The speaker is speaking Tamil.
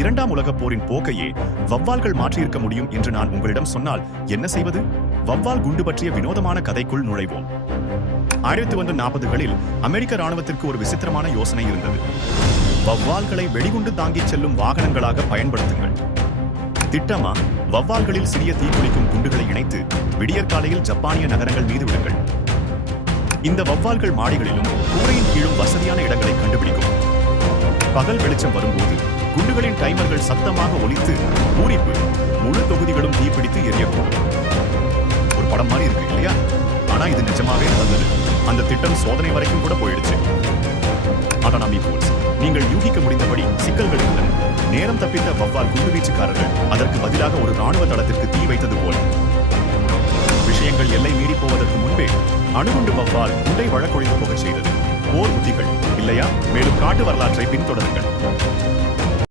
இரண்டாம் உலகப் போரின் போக்கையே வௌவால்கள் மாற்றியிருக்க முடியும் என்று நான் உங்களிடம் சொன்னால் என்ன செய்வது? வௌவால் குண்டு பற்றிய வினோதமான கதைக்குள் நுழைவோம். 1940களில் அமெரிக்க ராணுவத்திற்கு ஒரு விசித்திரமான யோசனை இருந்தது. வௌவால்களை வெடிகுண்டு தாங்கிச் செல்லும் வாகனங்களாக பயன்படுத்துங்கள். திட்டமா, வௌவால்களில் சிறிய தீக்குளிக்கும் குண்டுகளை இணைத்து விடியற்காலையில் ஜப்பானிய நகரங்கள் மீது விடுங்கள். இந்த வௌவால்கள் மாடிகளிலும் கூரையின் கீழும் வசதியான இடங்களை கண்டுபிடிக்கும். பகல் வெளிச்சம் வரும்போது குண்டுகளின் டைமர்கள் சத்தமாக ஒலித்து பூரிப்பு முழு தொகுதிகளும் தீப்பிடித்து எரியக்கூடும். ஒரு படம் மாதிரி இருக்கு இல்லையா? ஆனா இது நிஜமாவே நடந்தது. அந்த திட்டம் சோதனை வரைக்கும் கூட போயிடுச்சு. ஆட்டானமி போர்ஸ், நீங்கள் யூகிக்க முடிந்தபடி சிக்கல்கள் இருந்தன. நேரம் தப்பித்த வௌவால் குண்டுவீச்சுக்காரர்கள் அதற்கு பதிலாக ஒரு ராணுவ தளத்திற்கு தீ வைத்தது போல. விஷயங்கள் எல்லை மீறி போவதற்கு முன்பே அணுகுண்டு வௌவால் குண்டை வழக்கொழிந்து போகச் செய்தது. போர் உத்திகள் இல்லையா? மேலும் காட்டு வரலாற்றை பின்தொடருங்கள்.